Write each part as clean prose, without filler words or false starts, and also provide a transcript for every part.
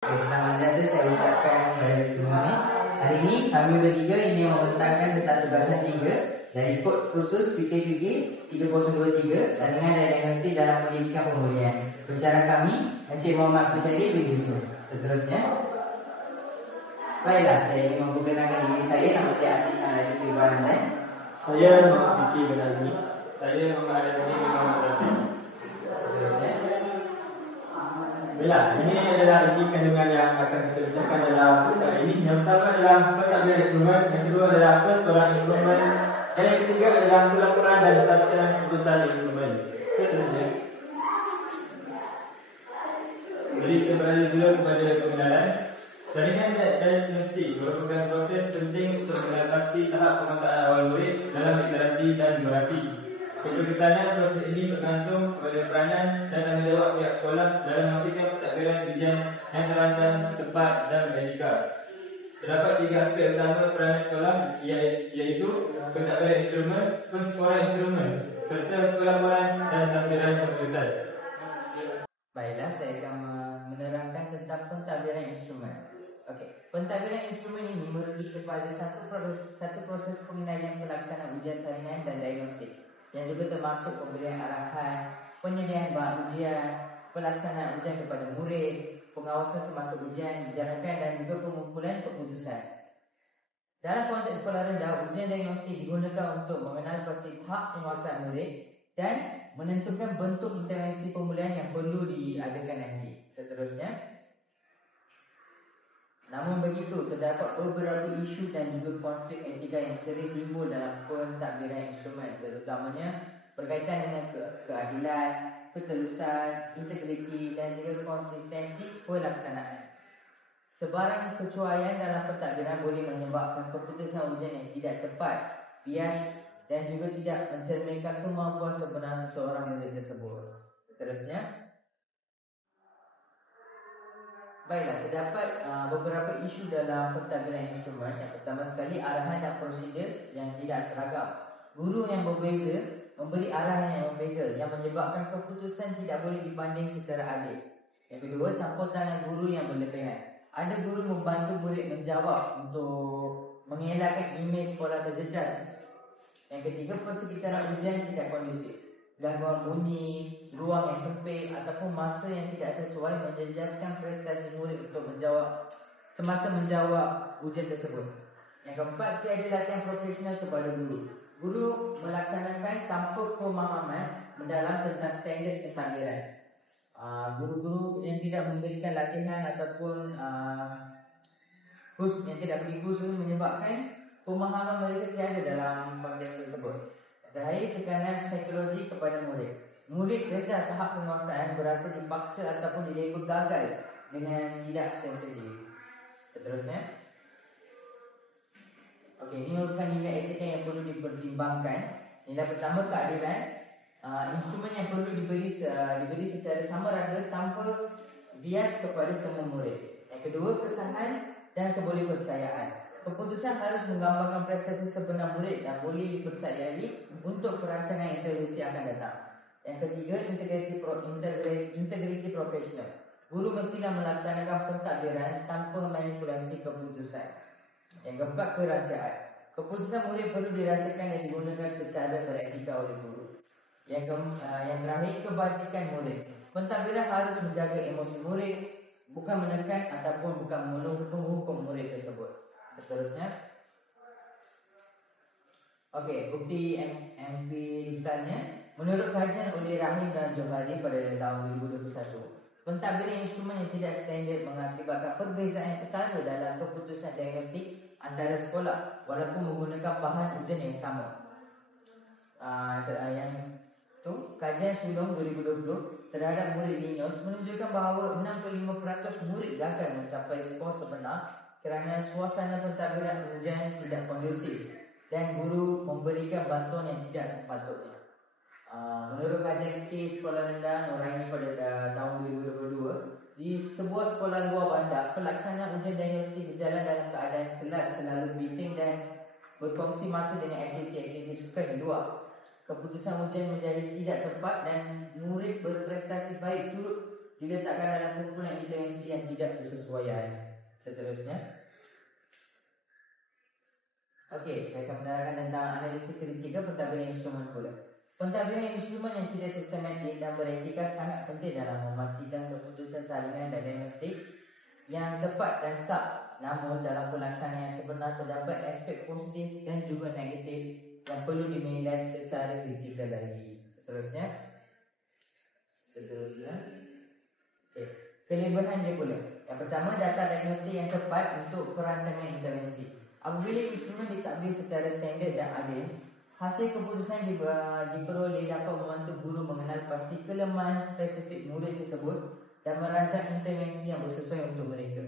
Selamat datang saya ucapkan kepada semua ni. Hari ini kami bertiga ingin membentangkan tentang tugasan 3 dari kod khusus PKPK 3023 Sandingan dan Diagnostik dalam Pendidikan Pemulihan. Pensyarah kami Encik Muhammad Kusyadi bin Yusuf. Seterusnya, baiklah, saya ingin memperkenalkan diri saya. Nama saya Adi Sanadi Pibarandan. Saya Muhammad Fikri bin Azmi. Saya Muhammad Adani bin Muhammad Rafi. Seterusnya, Baiklah, ini adalah isi kandungan yang akan kita bincangkan dalam perkara ini. Yang pertama adalah pentadbiran instrumen, yang kedua adalah keseluruhan instrumen, dan yang ketiga adalah pelaporan dan pentadbiran keputusan instrumen. Seterusnya, jadi kita beralih dulu kepada pengenalan. Jaringan diagnostik merupakan proses penting untuk mengenal pasti tahap pemasaran awal murid dalam literasi dan numerafi. Keberkesanan proses ini bergantung kepada peranan dan tanggungjawab pihak sekolah dalam memastikan pentadbiran ujian yang terancam, tepat dan beretika. Terdapat 3 aspek utama peranan sekolah, iaitu pentadbiran instrumen, pensekolah instrumen, serta pelaporan dan tafsiran keputusan. baiklah, saya akan menerangkan tentang pentadbiran instrumen. Okey, pentadbiran instrumen ini merujuk kepada satu proses pengendalian pelaksanaan ujian saringan dan diagnostik, yang juga termasuk pemberian arahan, penyediaan bahan ujian, pelaksanaan ujian kepada murid, pengawasan semasa ujian dijalankan dan juga pengumpulan keputusan. Dalam konteks sekolah rendah, ujian diagnostik digunakan untuk mengenal pasti hak penguasaan murid dan menentukan bentuk intervensi pemulihan yang perlu diadakan nanti. Seterusnya, namun begitu, terdapat beberapa isu dan juga konflik etika yang sering timbul dalam pentadbiran instrumen, terutamanya berkaitan dengan keadilan, ketelusan, integriti dan juga konsistensi pelaksanaan. Sebarang kecuaian dalam pentadbiran boleh menyebabkan keputusan ujian yang tidak tepat, bias dan juga tidak mencerminkan kemampuan sebenar seseorang murid tersebut. Seterusnya, baiklah, terdapat beberapa isu dalam pentadbiran instrumen. Yang pertama sekali, arahan dan prosedur yang tidak seragam. Guru yang berbeza memberi arahan yang berbeza, yang menyebabkan keputusan tidak boleh dibanding secara adil. Yang kedua, campur tangan guru yang berlebihan. Ada guru membantu murid menjawab untuk mengelakkan imej sekolah terjejas. Yang ketiga, persekitaran ujian tidak kondusif. Gangguan bunyi, ruang yang sempit ataupun masa yang tidak sesuai menjejaskan prestasi murid untuk semasa menjawab ujian tersebut. Yang keempat, tiada latihan profesional kepada guru. Guru melaksanakan tanpa pemahaman mendalam tentang standard pentadbiran. Guru-guru yang tidak memberikan latihan ataupun kurs yang tidak beri kurs menyebabkan pemahaman mereka tiada dalam konteks tersebut. Terakhir, tekanan psikologi kepada murid. Murid reda tahap penguasaan berasa dipaksa ataupun dilabel gagal dengan tidak sensitif. Seterusnya, okey, ini merupakan nilai etika yang perlu dipertimbangkan. Nilai pertama, keadilan. Instrumen yang perlu diberi secara sama rata tanpa bias kepada semua murid. Yang kedua, kesahan dan kebolehpercayaan. Keputusan harus menggambarkan prestasi sebenar murid dan boleh dipercayai untuk perancangan intervensi akan datang. Yang ketiga, integriti profesional. Guru mestilah melaksanakan pentadbiran tanpa manipulasi keputusan. Yang keempat, kerahsiaan. Keputusan murid perlu dirasakan dan digunakan secara beretika oleh guru. Yang terakhir, kebajikan murid. Pentadbiran harus menjaga emosi murid, bukan menekan ataupun bukan menghukum murid tersebut. Seterusnya, okey, bukti empirikalnya. Menurut kajian oleh Rahim dan Johari pada tahun 2021, pentadbiran instrumen yang tidak standard mengakibatkan perbezaan yang ketara dalam keputusan diagnostik antara sekolah walaupun menggunakan bahan ujian yang sama. Yang tu, kajian Sulong 2020 terhadap murid Linus menunjukkan bahawa 65% murid gagal mencapai skor sebenar kerana suasana pentadbiran ujian tidak kondusif dan guru memberikan bantuan yang tidak sepatutnya. Menurut kajian kes sekolah rendah Noraini pada tahun 2022, di sebuah sekolah luar bandar, pelaksanaan ujian diagnostik berjalan dalam keadaan kelas terlalu bising dan berkongsi masa dengan aktiviti-aktiviti sukan di luar. Keputusan ujian menjadi tidak tepat dan murid berprestasi baik turut diletakkan dalam kumpulan intervensi yang tidak bersesuaian. Seterusnya, okey, saya akan menerangkan tentang analisis kritikal pentadbiran instrumen pula. Pentadbiran instrumen yang tidak sistematik dan beretika sangat penting dalam memastikan keputusan salinan dan diagnostik yang tepat dan sah. Namun dalam pelaksanaan yang sebenar terdapat aspek positif dan juga negatif yang perlu dinilai secara kritikal lagi. Seterusnya, okay. Kelebihan je pula. Yang pertama, data diagnostik yang tepat untuk perancangan intervensi. Apabila instrumen ditadbir secara standard dan adil, hasil keputusan diperoleh dapat membantu guru mengenal pasti kelemahan spesifik murid tersebut dan merancang intervensi yang bersesuaian untuk mereka.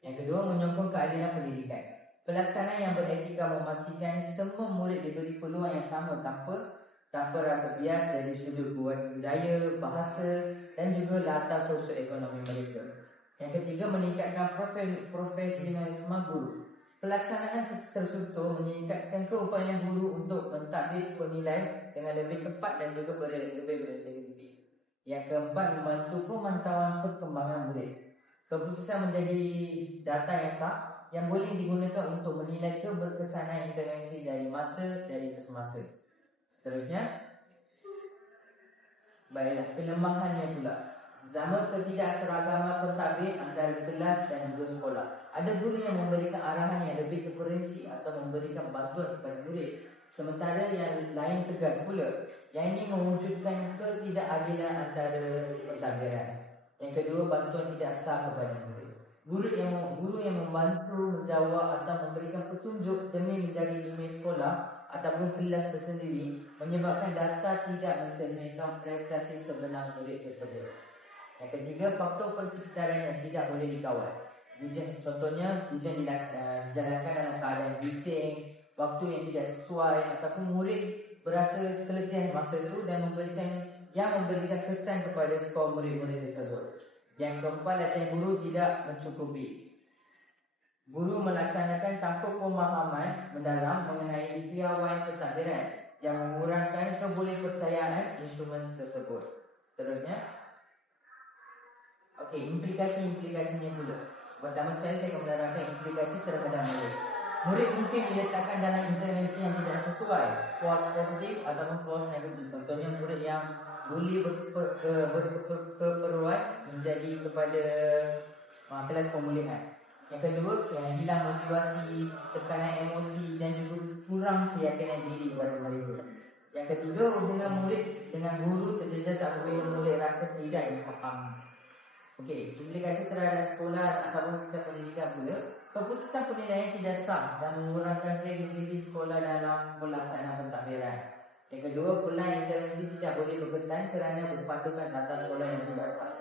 Yang kedua, menyokong keadilan pendidikan. Pelaksanaan yang beretika memastikan semua murid diberi peluang yang sama tanpa rasa bias dari sudut budaya, bahasa dan juga latar sosioekonomi mereka. Yang ketiga, meningkatkan profesionalisme guru. Pelaksanaan terstruktur meningkatkan keupayaan guru untuk mentadbir penilai dengan lebih tepat dan juga lebih berintegriti. Yang keempat, membantu pemantauan perkembangan murid. Keputusan menjadi data yang sah yang boleh digunakan untuk menilai keberkesanan intervensi dari kesemasa. Seterusnya, baiklah, kelemahannya pula. Pertama, ketidakseragaman pentadbir antara kelas dan juga sekolah. Ada guru yang memberikan arahan yang lebih terperinci atau memberikan bantuan kepada murid, sementara yang lain tegas pula. Yang ini mewujudkan ketidakadilan antara pentadbiran. Yang kedua, bantuan tidak sah kepada murid. Guru yang membantu menjawab atau memberikan petunjuk demi menjaga imej sekolah ataupun kelas tersendiri menyebabkan data tidak mencerminkan prestasi sebenar murid tersebut. Yang ketiga, faktor persekitaran yang tidak boleh dikawal. Contohnya, ujian dijalankan dalam keadaan bising, waktu yang tidak sesuai ataupun murid berasa keletihan masa itu dan memberikan kesan kepada skor murid-murid tersebut. Yang keempat, latihan guru tidak mencukupi. Guru melaksanakan tanpa pemahaman mendalam mengenai piawaian pentadbiran yang mengurangkan kebolehpercayaan instrumen tersebut. Seterusnya, okey, implikasi-implikasinya pula. Pertama sekali saya akan menerangkan implikasi terhadap murid. Murid mungkin diletakkan dalam intervensi yang tidak sesuai, false positif ataupun false negatif. Contohnya, murid yang boleh berkeperluan menjadi kepada kelas pemulihan. Yang kedua, hilang motivasi, tekanan emosi dan juga kurang keyakinan diri kepada mereka. Yang ketiga, hubungan murid dengan guru terjejas apabila murid rasa tidak difahami. Okey, implikasi terhadap sekolah ataupun sistem pendidikan pula. Keputusan penilaian tidak sah dan mengurangkan kredibiliti sekolah dalam pelaksanaan pentadbiran. Yang kedua, pelan intervensi tidak boleh berkesan kerana berpatukan data sekolah yang tidak sah.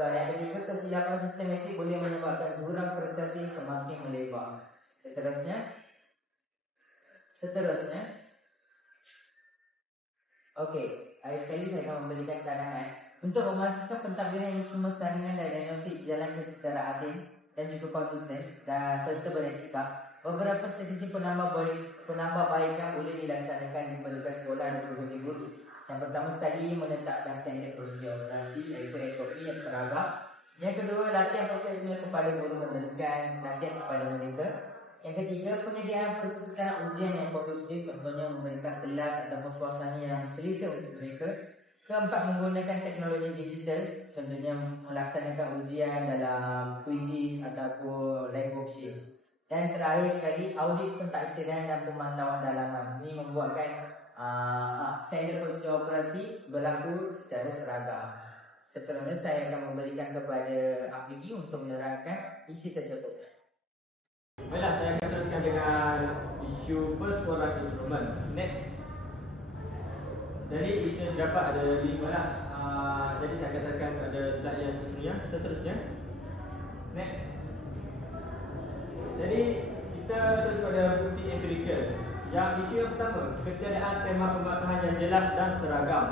Yang ketiga, kesilapan sistematik boleh menyebabkan jurang prestasi semakin melebar. Seterusnya, okey, sekali saya akan memberikan cadangan untuk memastikan pentadbiran instrumen saringan dan diagnostik dijalankan secara adil dan juga konsisten dan serta beretika. Beberapa strategi penambahbaikan boleh dilaksanakan di berbagai sekolah dan juga guru. Yang pertama sekali, menetapkan standard prosedur operasi iaitu SOP yang seragam. Yang kedua, latihan profesional kepada guru memberikan latihan kepada mereka. Yang ketiga, penyediaan persekitaran ujian yang kondusif, contohnya memberikan kelas ataupun suasana yang selesa untuk mereka. Keempat, menggunakan teknologi digital, contohnya melaksanakan ujian dalam quizzes ataupun live worksheet. Dan terakhir sekali, audit pentaksiran dan pemantauan dalaman. Ini membuatkan standard prosedur operasi berlaku secara seragam. Seterusnya saya akan memberikan kepada Afiki untuk menerangkan isi tersebut. Baiklah, saya akan teruskan dengan isu persekolahan instrumen. Next. Jadi isu yang dapat ada 5 lah. Jadi saya katakan pada slide yang seterusnya. Next. Jadi kita terus pada bukti empirikal. Yang isu yang pertama, ketiadaan skema pembatahan yang jelas dan seragam.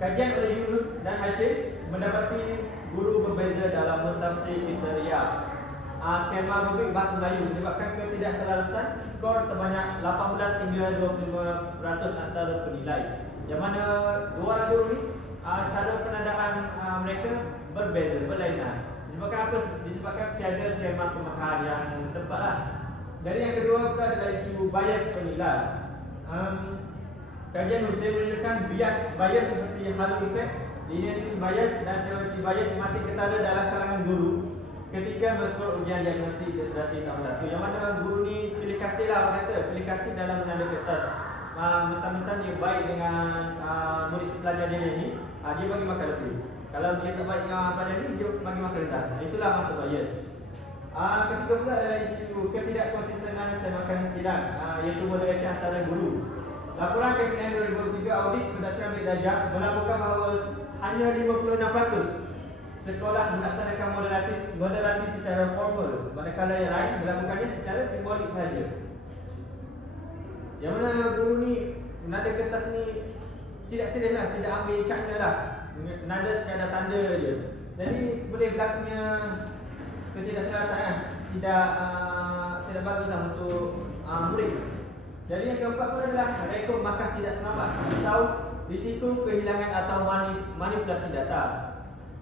Kajian oleh Yunus dan Hashim mendapati guru berbeza dalam mentafsir kriteria skema rubrik bahasa Melayu menyebabkan ketidakselarasan skor sebanyak 18 hingga 25% antara penilai. Yang mana dua guru ni cara penandaan mereka berbeza, berlainan. Disebabkan apa? Disebabkan tiada skema pemakaran yang tepat lah. Jadi yang kedua pula adalah isu bias penilai. Kajian Hussein menunjukkan bias seperti halo effect, linear bias dan severity bias masih ketara dalam kalangan guru ketika berskor ujian diagnostik literasi tahun 1. Yang mana guru ni pilih kasih lah, orang kata pilih kasih dalam menanda kertas. Mentang-mentang dia baik dengan murid pelajar dia ni, dia bagi makan lebih. Kalau dia tak baik dengan pelajar ni, dia bagi makan rendah. Itulah maksud bias. Ketiga pula adalah isu ketidakkonsistenan semakan sidang, iaitu moderation antara guru. Laporan KPM 2003 audit berdasarkan bilik darjah melaporkan bahawa hanya 56% sekolah melaksanakan moderasi secara formal, manakala yang lain melakukannya secara simbolik saja. Yang mana guru ni nada kertas ni tidak serius lah, tidak ambil cakna lah, nada sekadar tanda je. Jadi boleh berlakunya ketidakselarasan, tidak bagus lah untuk murid. Jadi yang keempat pun adalah rekod markah tidak selamat atau risiko kehilangan atau manipulasi data.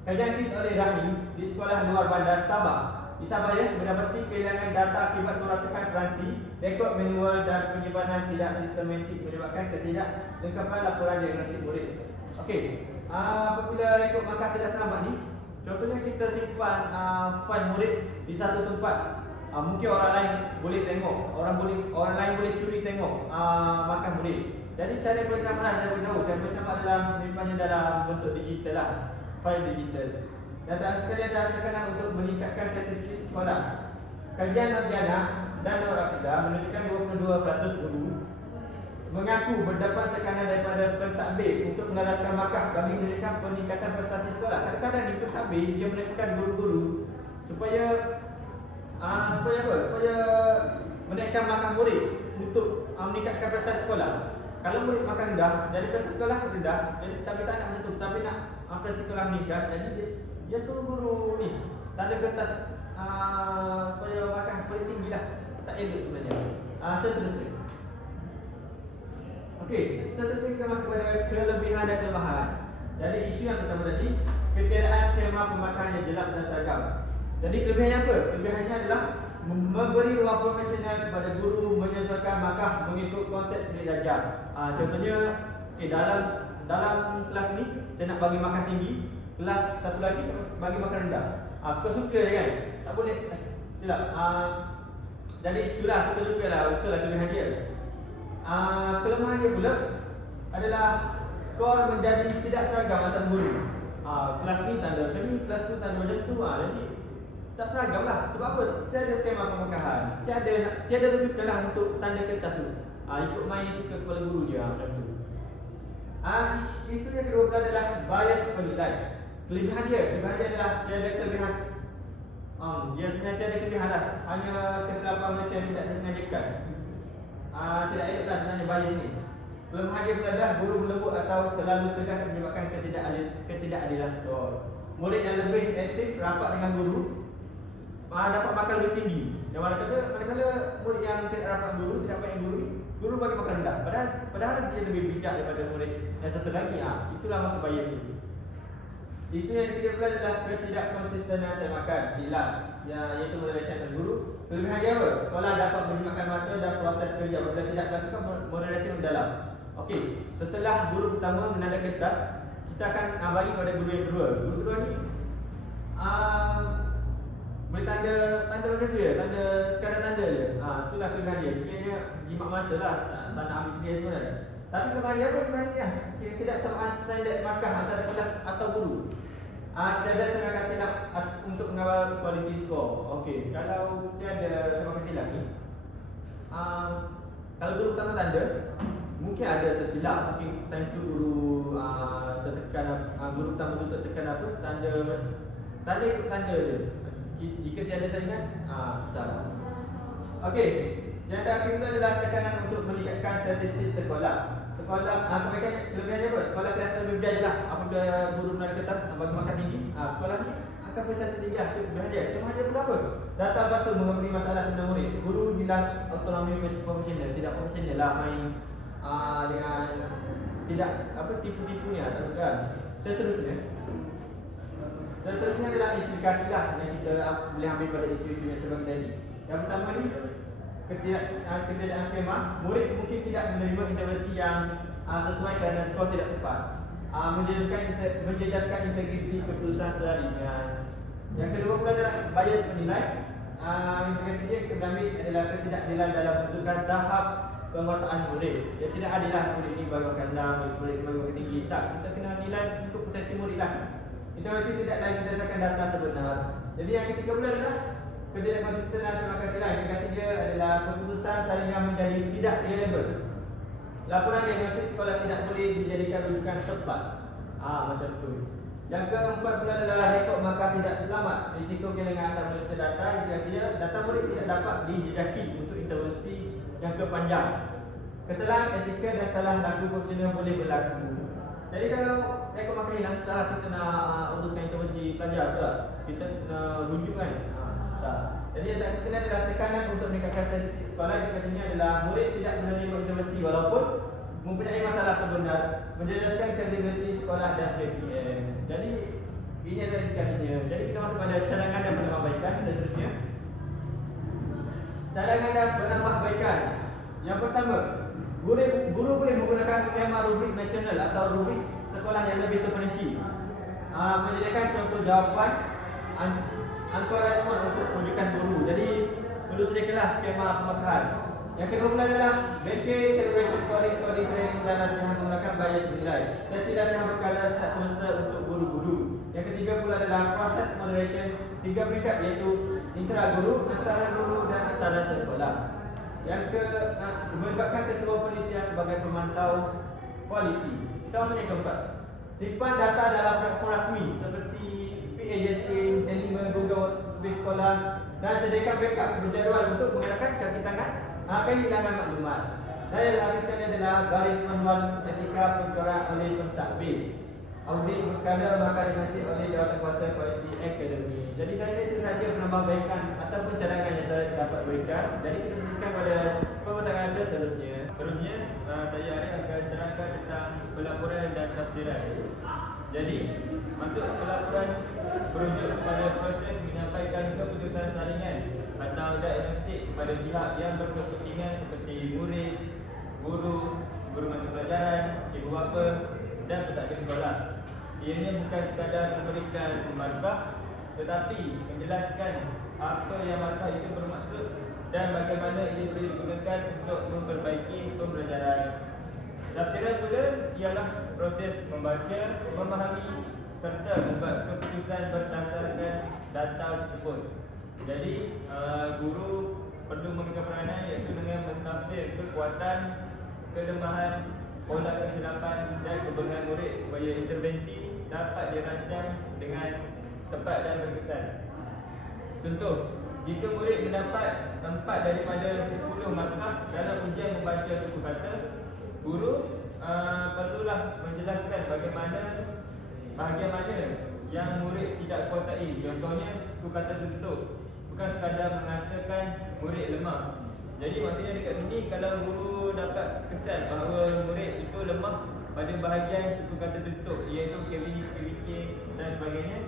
Kajian KIS oleh Rahim di Sekolah Luar Bandar Sabah di Sabah mendapati kehilangan data akibat merosakkan peranti, rekod manual dan penyimpanan tidak sistematik menyebabkan ketidaklengkapan laporan diagnostik murid. Okey, apabila rekod markah tidak selamat ni, contohnya kita simpan fail murid di satu tempat, mungkin orang lain boleh tengok, orang lain boleh curi tengok markah murid. Jadi cara yang paling selamat lah, saya beritahu, cara paling selamat adalah menyimpannya dalam bentuk digital lah, fail digital. Dan tak sekali ada tekanan untuk meningkatkan statistik sekolah. Kajian Nadiana dan Nur Rafidah menunjukkan 22% guru mengaku berdapat tekanan daripada pentadbir untuk mengaraskan markah bagi menunjukkan peningkatan prestasi sekolah. Kadang-kadang di pentadbir dia menekan guru-guru supaya supaya menaikkan markah murid untuk meningkatkan prestasi sekolah. Kalau murid markah rendah, jadi prestasi sekolah rendah, jadi tapi tak nak menentu, tapi nak prestasi sekolah meningkat, jadi dia suruh guru ni tanda kertas supaya markah murid tinggi lah. Tak elok sebenarnya. Seterusnya. Okey, seterusnya kita masuk kepada kelebihan dan kelemahan. Jadi isu yang pertama tadi, ketiadaan skema pemakaran yang jelas dan seragam. Jadi kelebihannya apa? Kelebihannya adalah memberi ruang profesional kepada guru menyesuaikan markah mengikut konteks bilik darjah. Contohnya, dalam kelas ni saya nak bagi markah tinggi, kelas satu lagi saya bagi markah rendah. Suka-suka je kan? Tak boleh. Silap. Jadi itulah suka-suka lah, betul lah kelebihan dia. Kelemahan dia pula adalah skor menjadi tidak seragam antara guru. Kelas ni tanda macam ni, kelas tu tanda macam tu. Jadi tak seragam lah. Sebab apa? Tiada skema pemakaran, tiada rujukan lah untuk tanda kertas tu. Ikut main suka kepala guru je macam tu. Isu yang kedua pula adalah bias penilai. Kelebihan dia adalah tiada kelebihan. Dia sebenarnya tiada kelebihan lah, hanya kesilapan Malaysia yang tidak disengajakan. Tidak elok lah sebenarnya bias ni. Kelemahan dia pula adalah guru berlembut atau terlalu tegas menyebabkan ketidakadilan skor. Murid yang lebih aktif rapat dengan guru dapat markah lebih tinggi. Yang manakala murid yang tidak rapat guru, tidak rapat dengan guru bagi markah rendah. Padahal dia lebih bijak daripada murid yang satu lagi. Itulah maksud bias itu. Isu yang ketiga pula adalah ketidakkonsistenan semakan silat, iaitu moderation dan guru. Kelebihan dia apa? Sekolah dapat menjimatkan masa dan proses kerja apabila tidak melakukan moderation mendalam. Okey, setelah guru pertama menanda kertas, kita akan bagi pada guru yang kedua. Guru kedua ni boleh tanda macam tu je, sekadar tanda je. Itulah kelebihan dia. Kira jimat masa lah, tak nak ambil sendiri sebenarnya. Tapi kelebihan dia apa sebenarnya? Tidak samaan standard markah antara kelas atau guru. Tiada semakan silap untuk mengawal quality score. Okey, kalau tiada semakan silap ni, kalau guru pertama tanda, mungkin ada tersilap. Mungkin time tu guru tertekan, guru pertama tu tertekan apa, tanda ikut tanda je. Jika tiada saringan, susah. Okey, yang terakhir itu adalah tekanan untuk meningkatkan statistik sekolah. Kelebihannya apa? Sekolah kelihatan lebih berjaya lah. Apabila guru menanda kertas bagi markah tinggi, sekolah ni akan prestasi tinggi lah. Itu kelebihan dia. Kelemahan dia pula apa? Data basuh memberi masalah sebenarnya murid. Guru hilang autonomi profesional, tidak profesional lah, main dengan tidak tipu-tipu ni, tak suka. Seterusnya adalah implikasi lah yang kita boleh ambil pada isu-isu yang sebelum tadi. Yang pertama ni, ketiadaan skema, murid mungkin tidak menerima intervensi yang sesuai kerana skor tidak tepat. Menjejaskan integriti keputusan sesaringan. Yang kedua pula adalah bias penilai. Implikasi dia kami adalah ketidakadilan dalam bentukan tahap penguasaan murid. Ya, tidak adillah murid ini baru akan rendah, murid baru akan tinggi. Tak, kita kena nilai untuk potensi murid lah. Intervensi tidak lain berdasarkan data sebenar. Jadi yang ketiga pula adalah ketidakkonsistenan. Terima kasihlah. Implikasi dia adalah keputusan saringan menjadi tidak reliable. Laporan diagnosis sekolah tidak boleh dijadikan rujukan tepat. Macam tu. Yang keempat pula adalah rekod markah tidak selamat. Risiko kehilangan antar murid data. Implikasi dia data murid tidak dapat dijejaki untuk intervensi jangka panjang. Kesalahan etika dan salah laku profesional boleh berlaku. Jadi kalau rekod markah hilang, salah kita nak uruskan intervensi pelajar tu tak? Kita rujuk kan? Jadi yang tak sekalian adalah tekanan untuk meningkatkan statistik sekolah. Implikasinya adalah murid tidak menerima intervensi walaupun mempunyai masalah sebenar, menjejaskan kredibiliti sekolah dan KPM. Jadi ini adalah implikasinya. Jadi kita masuk pada cadangan dan penambahbaikan seterusnya. Cadangan dan penambahbaikan. Yang pertama, guru boleh menggunakan skema rubrik nasional atau rubrik sekolah yang lebih terperinci. Menyediakan contoh jawapan angka respon untuk rujukan guru. Jadi perlu sediakanlah skema pemakaran. Yang kedua pula adalah banking, calibration scoring, training dan latihan menggunakan bias penilai. Sesi latihan berkala setiap semester untuk guru-guru. Yang ketiga pula adalah proses moderation 3 peringkat, iaitu intra guru, antara guru dan antara sekolah. Yang melibatkan ketua penelitian sebagai pemantau kualiti. Kita masuk yang keempat. Simpan data dalam platform rasmi seperti PAJSA, N5, Google Base Sekolah, dan sediakan backup berjadual untuk menggunakan kaki tangan kehilangan maklumat. Dan yang akhir sekali adalah garis panduan etika persekolah oleh pentadbir. Audit berkala bakal dihasil oleh Jawatan Kuasa Kualiti Akademi. Jadi saya rasa itu sahaja penambahbaikan ataupun cadangan yang saya dapat berikan. Jadi kita teruskan pada pembentangan seterusnya. Seterusnya, saya Arif akan terangkan tentang pelaporan dan tafsiran. Jadi, masuk pelaporan berujuk kepada proses menyampaikan keputusan saringan atau diagnostik kepada pihak yang berkepentingan seperti murid, guru mata pelajaran, ibu bapa dan pentadbir sekolah. Ianya bukan sekadar memberikan markah, tetapi menjelaskan apa yang markah itu bermaksud dan bagaimana ia boleh digunakan untuk memperbaiki pembelajaran. Tafsiran pula ialah proses membaca, memahami serta membuat keputusan berdasarkan data tersebut. Jadi, guru perlu memegang peranan iaitu dengan mentafsir kekuatan, kelemahan, pola kesilapan dan kebenaran murid supaya intervensi dapat dirancang dengan tepat dan berkesan. Contoh, jika murid mendapat 4 daripada 10 markah dalam ujian membaca suku kata, guru perlulah menjelaskan bahagian mana yang murid tidak kuasai. Contohnya, suku kata sentuh. Bukan sekadar mengatakan murid lemah. Jadi maksudnya dekat sini, kalau guru dapat kesan bahawa murid itu lemah pada bahagian suku kata tertutup, iaitu KVK dan sebagainya,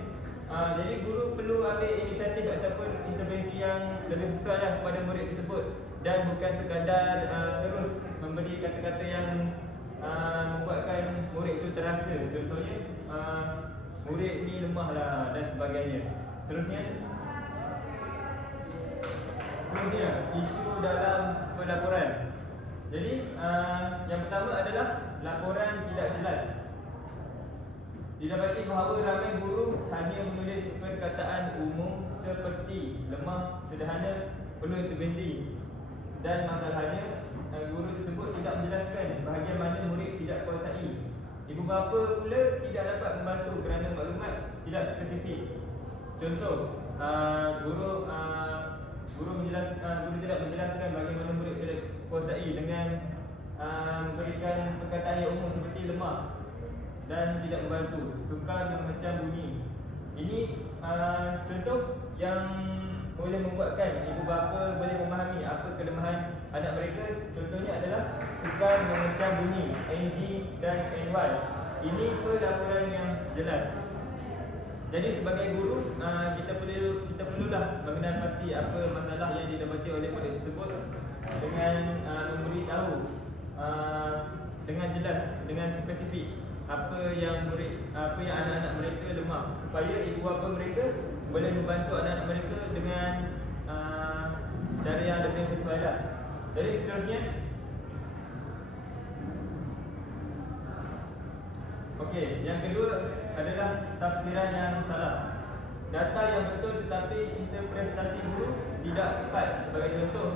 jadi guru perlu ambil inisiatif ataupun intervensi yang lebih besar kepada murid tersebut, dan bukan sekadar terus memberi kata-kata yang membuatkan murid itu terasa. Contohnya, murid ni lemah lah dan sebagainya. Terusnya, isu dalam pelaporan. Jadi, yang pertama adalah laporan tidak jelas. Didapati bahawa ramai guru hanya menulis perkataan umum seperti lemah, sederhana, perlu intervensi. Dan masalahnya, guru tersebut tidak menjelaskan bahagian mana murid tidak kuasai. Ibu bapa pula tidak dapat membantu kerana maklumat tidak spesifik. Contoh, guru tidak menjelaskan bagaimana murid tidak kuasai dengan memberikan perkataan yang umum seperti lemah dan tidak membantu, sukar memecah bunyi. Ini contoh yang boleh membuatkan ibu bapa boleh memahami apa kelemahan anak mereka. Contohnya adalah sukar memecah bunyi NG dan NY. ini laporan yang jelas. Jadi sebagai guru, kita perlulah mengenal pasti apa masalah yang didapati oleh murid tersebut dengan memberitahu dengan jelas, dengan spesifik apa yang anak-anak mereka lemah, supaya ibu bapa mereka boleh membantu anak-anak mereka dengan cara yang lebih sesuai lah. Jadi seterusnya, okey, yang kedua adalah tafsiran yang salah. Data yang betul tetapi interpretasi guru tidak tepat. Sebagai contoh,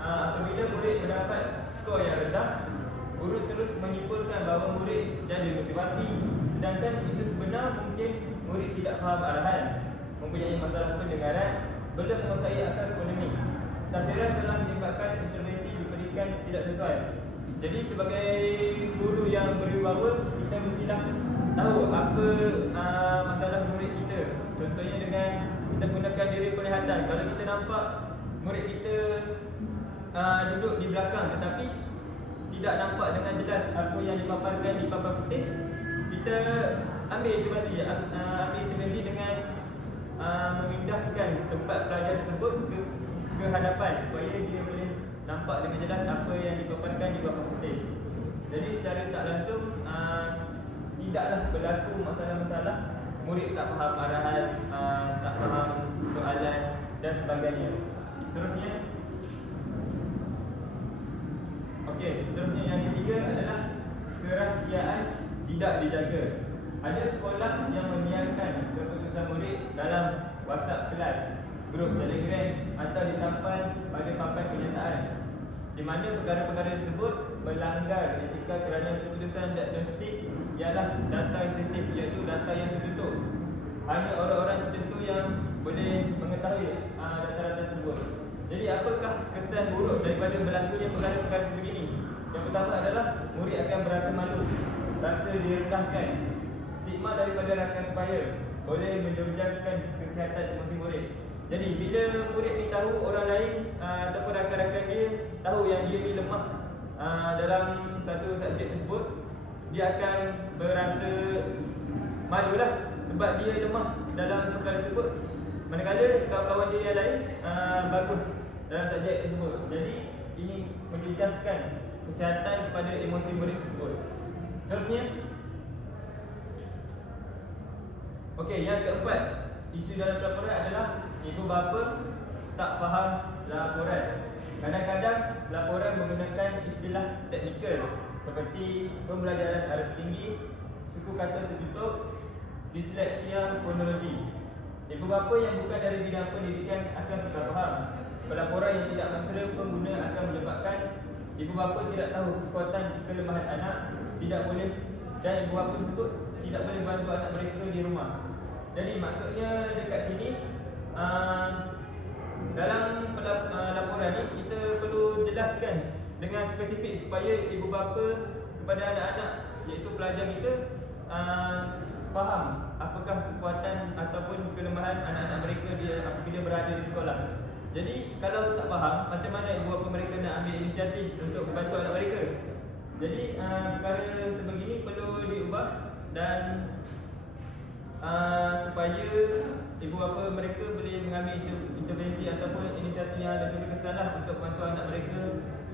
apabila murid mendapat skor yang rendah, guru terus menyimpulkan bahawa murid jadi motivasi, sedangkan isu sebenar mungkin murid tidak faham arahan, mempunyai masalah pendengaran, belum menguasai asas polemik. Tafsiran salah menyebabkan intervensi diberikan tidak sesuai. Jadi sebagai guru yang berwibawa, kita mestilah tahu apa masalah murid kita. Contohnya dengan kita gunakan diri penglihatan. Kalau kita nampak murid kita duduk di belakang tetapi tidak nampak dengan jelas apa yang dipaparkan di papan putih, kita ambil intervensi dengan memindahkan tempat pelajar tersebut ke hadapan supaya dia boleh nampak dengan jelas apa yang dipaparkan di papan putih. Jadi secara tak langsung tidaklah berlaku masalah-masalah murid tak faham arahan, tak faham soalan dan sebagainya. Seterusnya yang ketiga adalah kerahsiaan tidak dijaga. Ada sekolah yang menyiarkan keputusan murid dalam WhatsApp kelas, grup Telegram atau ditampal pada papan kenyataan, di mana perkara-perkara tersebut melanggar etika kerana keputusan diagnostik ialah data sensitif, iaitu data yang tertutup. Hanya orang-orang tertentu yang boleh mengetahui data-data tersebut. Jadi apakah kesan buruk daripada berlakunya perkara-perkara sebegini? Yang pertama adalah murid akan berasa malu, rasa direndahkan. Stigma daripada rakan sebaya boleh menjejaskan kesihatan emosi murid. Jadi bila murid ni tahu orang lain ataupun rakan-rakan dia tahu yang dia ni lemah dalam satu subjek tersebut, dia akan berasa malulah sebab dia lemah dalam perkara tersebut, manakala kawan-kawan dia yang lain bagus dalam subjek tersebut. Jadi ini menjejaskan kesihatan kepada emosi murid tersebut. Seterusnya, okey, yang keempat, isu dalam laporan adalah ibu bapa tak faham laporan. Kadang-kadang laporan menggunakan istilah teknikal seperti pembelajaran aras tinggi, suku kata tertutup, disleksia fonologi. Ibu bapa yang bukan dari bidang pendidikan akan susah faham. Pelaporan yang tidak mesra pengguna akan menyebabkan ibu bapa tidak tahu kekuatan kelemahan anak, tidak boleh, dan ibu bapa tersebut tidak boleh bantu anak mereka di rumah. Jadi maksudnya dekat sini, dalam laporan ni kita perlu jelaskan dengan spesifik supaya ibu bapa kepada anak-anak, iaitu pelajar kita, faham apakah kekuatan ataupun kelemahan anak-anak mereka apabila berada di sekolah. Jadi kalau tak faham, macam mana ibu bapa mereka nak ambil inisiatif untuk membantu anak mereka? Jadi perkara sebegini perlu diubah dan supaya ibu bapa mereka boleh mengambil intervensi ataupun inisiatif yang lebih berkesan untuk membantu anak mereka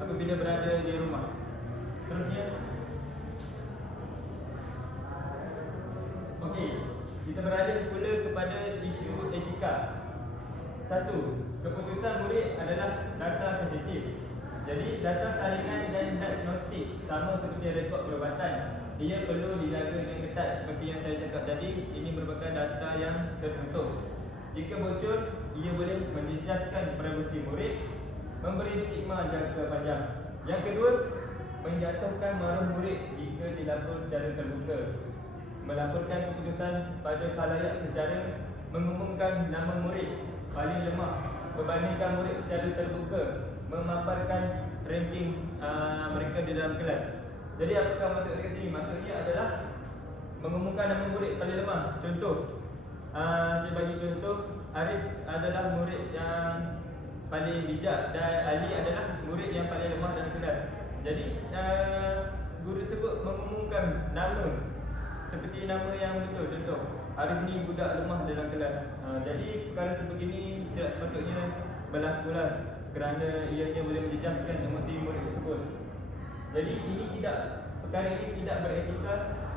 apabila berada di rumah. Seterusnya, okey, kita beralih pula kepada isu etika. Satu, keputusan murid adalah data sensitif. Jadi data saringan dan diagnostik sama seperti rekod perubatan, ia perlu dijaga dengan ketat seperti yang saya cakap tadi. Ini merupakan data yang tertutup. Jika bocor, ia boleh menjejaskan privasi murid, memberi stigma jangka panjang. Yang kedua, menjatuhkan maruah murid jika dilapor secara terbuka, melaporkan keputusan pada khalayak secara mengumumkan nama murid paling lemah, membandingkan murid secara terbuka, memaparkan ranking mereka di dalam kelas. Jadi apakah maksud dekat sini? Maksudnya adalah mengumumkan nama murid paling lemah. Contoh, saya bagi contoh, Arif adalah murid yang paling bijak dan Ali adalah murid yang paling lemah dalam kelas. Jadi guru tersebut mengumumkan nama seperti nama yang betul. Contoh, Arif ni budak lemah dalam kelas. Jadi perkara sebegini tidak sepatutnya berlakulah kerana ianya boleh menjejaskan emosi murid tersebut. Jadi perkara ini tidak beretika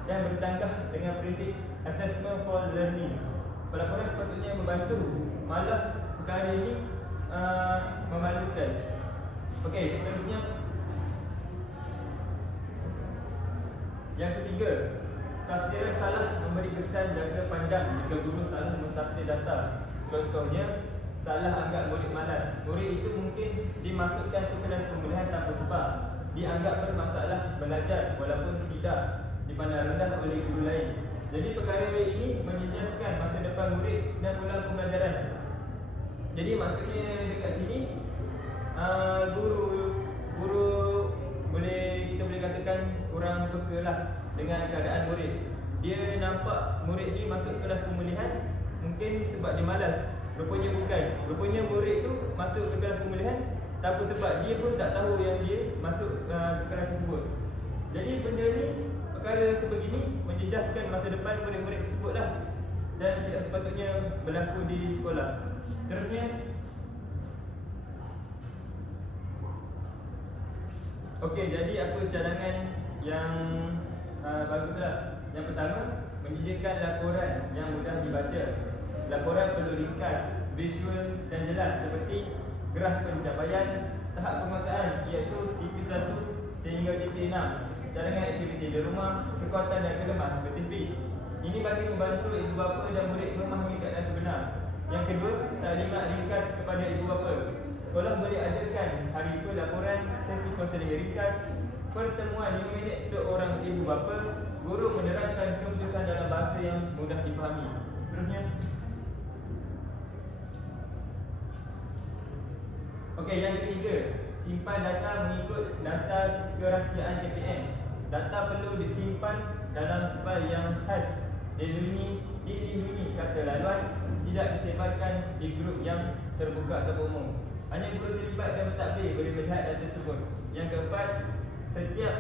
dan bercanggah dengan prinsip assessment for learning. Pelaporan sepatutnya membantu, malah perkara ini memalukan. Okey, seterusnya yang ketiga, tafsiran salah memberi kesan jangka panjang jika guru salah mentafsir data. Contohnya, salah anggap murid malas. Murid itu mungkin dimasukkan ke kelas pemilihan tanpa sebab. Dianggap bermasalah belajar walaupun tidak dipandang rendah oleh guru lain. Jadi perkara ini menjejaskan masa depan murid dan ulang pembelajaran. Jadi maksudnya dekat sini guru kita boleh katakan kurang peka lah dengan keadaan murid. Dia nampak murid ni masuk kelas pemilihan mungkin sebab dia malas. Rupanya bukan. Rupanya murid tu masuk ke kelas pemilihan tanpa sebab dia pun tak tahu yang dia masuk ke kelas tersebut. Jadi benda ni, perkara sebegini menjejaskan masa depan murid-murid tersebut lah, dan tidak sepatutnya berlaku di sekolah. Terusnya, okey, jadi apa cadangan yang baguslah? Yang pertama, menyediakan laporan yang mudah dibaca. Laporan perlu ringkas, visual dan jelas seperti graf pencapaian, tahap penguasaan iaitu TP1 sehingga TP6, cadangan aktiviti di rumah, kekuatan dan kelemahan spesifik. Ini bagi membantu ibu bapa dan murid memahami keadaan sebenar. Yang kedua, taklimat ringkas kepada ibu bapa. Sekolah boleh adakan hari itu laporan, sesi konseling ringkas, pertemuan 5 minit seorang ibu bapa, guru menerangkan keputusan dalam bahasa yang mudah difahami. Seterusnya, okey, yang ketiga, simpan data mengikut dasar kerahsiaan KPM. Data perlu disimpan dalam fail yang khas, dilindungi kata laluan, tidak disebarkan di grup yang terbuka atau umum. Hanya guru terlibat dan mentadbir boleh melihat data tersebut. Yang keempat, setiap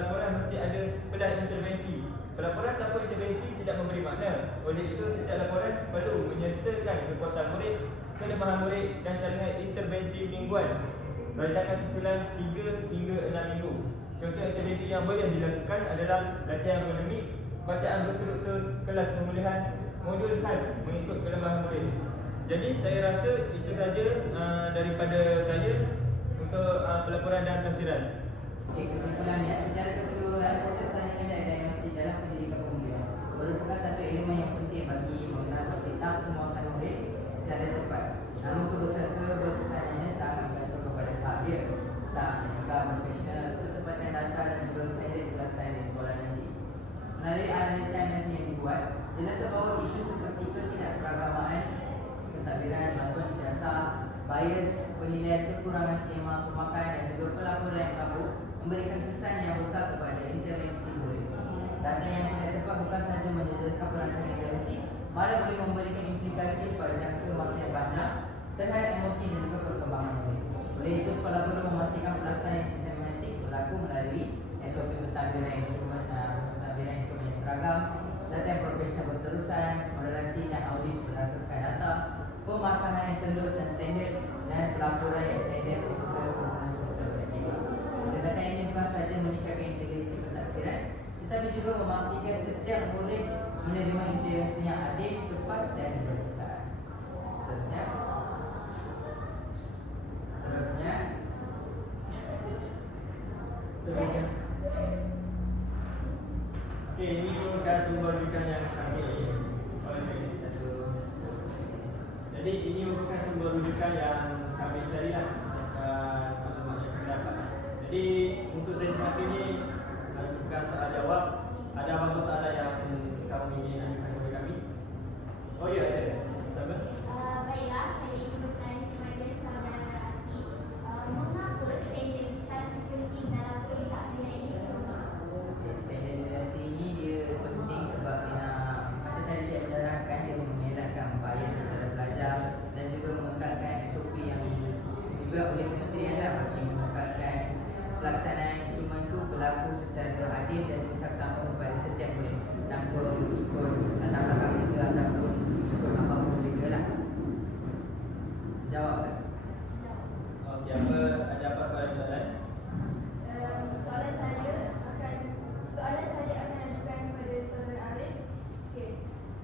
laporan mesti ada pelan intervensi. Pelaporan tanpa intervensi tidak memberi makna. Oleh itu, setiap laporan perlu menyertakan kekuatan murid, kelemahan murid dan cadangan intervensi mingguan. Rancangan susulan 3 hingga 6 minggu. Contoh intervensi yang boleh dilakukan adalah latihan akademik, bacaan berstruktur, kelas pemulihan, modul khas mengikut kelemahan murid. Jadi saya rasa itu saja daripada saya untuk pelaporan dan tafsiran. Okey, kesimpulannya, secara keseluruhan proses saringan dan diagnostik dalam pendidikan pemulihan merupakan satu elemen yang penting bagi mengenal pasti tahap penguasaan murid secara tepat. Namun berkesannya sangat bergantung kepada tahap dia, staf, penegak, profesional, ketepatan data dan juga standard pelaksanaan di sekolah nanti. Melalui analisis yang dibuat, jelas bahawa isu seperti ketidakseragamaan, pentadbiran, bantuan ijazah, bias, penilaian kekurangan skema pemakaian dan juga pelaporan yang berlaku memberikan kesan yang besar kepada intervensi murid. Data yang tidak tepat bukan sahaja menjejaskan perancangan intervensi, malah boleh memberikan implikasi pada jangka masa yang panjang terhadap emosi dan juga perkembangan murid. Oleh itu, sekolah perlu memastikan pelaksanaan yang sistematik berlaku melalui SOP pentadbiran instrumen yang seragam, data yang profesional berterusan, moderasi dan audit berdasarkan data, pemakanan yang telus dan standard, dan pelaporan yang standard serta penggunaan software beraktiva. Data ini bukan sahaja meningkatkan integriti pentafsiran, tetapi juga memastikan setiap murid menerima intervensi yang adil, tepat dan berkesan. Terusnya okey, ini merupakan sumber rujukan yang kami Jadi ini merupakan sumber rujukan yang kami carilah maklumat yang kami dapat. Jadi untuk sesi kali ini bukan soal jawab. Ada apa-apa soalan yang kamu ingin ajukan kepada kami? Oh ya, ada. Apa? Baiklah, saya ingin bertanya kepada saudara Ati, mengapa standardisasi penting dalam pentadbiran instrumen? standardisasi ini dia penting sebab dia nak, macam tadi saya menerangkan, dia mengelakkan bias antara pelajar dan juga mengekalkan SOP yang dibuat oleh kementerian lah, bagi mengekalkan pelaksanaan instrumen itu berlaku secara adil dan saksama kepada setiap murid. tanpa ikut latar belakang mereka ataupun ikut apapun mereka lah. Jawab kan? Okey, ada apa soalan? Soalan saya akan ajukan kepada Saudara Arif. Okey.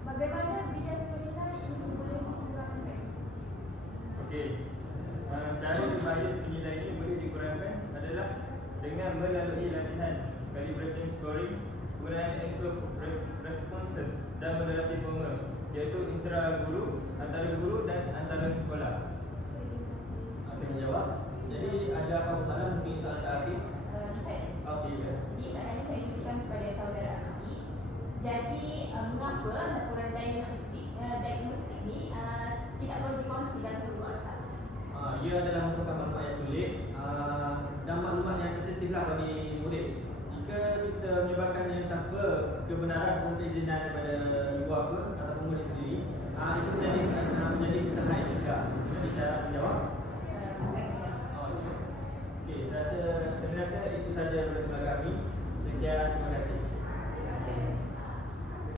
Bagaimana bias penilai ini boleh dikurangkan? Okey. Cara bias penilai ini boleh dikurangkan adalah dengan melalui latihan calibration scoring, penggunaan anchor responses dan moderasi formal, iaitu antara guru dan antara sekolah. Okey, menjawab. Jadi ada apa soalan? Mungkin soalan terakhir. Ustaz, Okey, ya. jadi soalan ini saya tujukan kepada saudara Aki. Jadi mengapa laporan diagnostik ni tidak boleh dikongsi dalam guru asal? Ia adalah merupakan maklumat yang sulit dan maklumat yang sensitif lah bagi murid. Jika kita menyebarkannya tanpa kebenaran ataupun perizinan daripada ibu bapa ataupun murid sendiri, itu menjadi